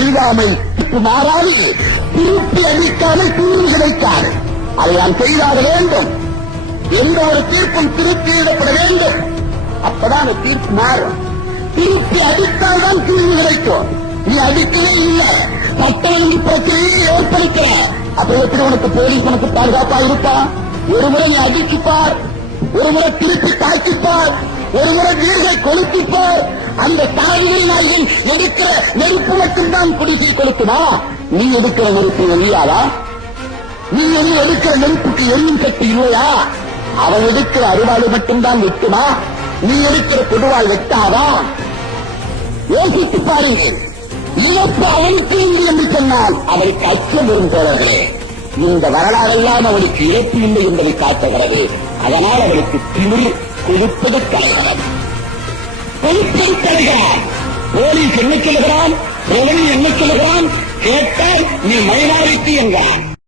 எழுதாமல் மாறாது திருப்பி அளிக்காமல் தீர்வு கிடைக்காது. அதை நான் செய்தாக வேண்டும். எந்த ஒரு தீர்ப்பும் திருப்பி எழுதப்பட வேண்டும். அப்பதான் அந்த தீர்ப்பு மாறும். திருப்பி அடித்தால் தான் தீர்வு கிடைக்கும். நீ அடிக்கவே இல்லை, சட்ட ஒழுங்கு பிரச்சனையை ஏற்படுத்த, அப்ப எப்படி உனக்கு போலீஸ் உனக்கு பாதுகாப்பா இருப்பான்? ஒரு முறை நீ அடிச்சுப்பார், ஒரு முறை திருப்பி தாக்கிப்பார், ஒரு முறை வீடுகளை கொளுத்திப்பார். அந்த தாய்கள் நாய்கள் எடுக்கிற நெருப்பு மட்டும்தான் குடிசை கொளுத்துமா? நீ எடுக்கிற நெருப்பு எரியாதா? நீ எடுக்கிற நெருப்புக்கு எரியும் சக்தி இல்லையா? அவன் எடுக்கிற அறுவாள் மட்டும்தான் வெட்டுமா? நீ எடுக்கிற கொடுவாள் வெட்டாதா? யோசித்து பாருங்கள். இழப்பு அவனுக்கு இல்லை என்று சொன்னால் அவனுக்கு அச்சம் வரும் தோழர்களே. இந்த வரலாறெல்லாம் அவனுக்கு இழப்பு இல்லை என்பதை காட்டுகிறது. அதனால் அவனுக்கு திமிர் கொடுப்பது கலைகிறது. போலீஸ் என்ன சொல்லுகிறான், என்ன சொல்லுகிறான் கேட்டால் நீ மைனாரிட்டி என்கிறான்.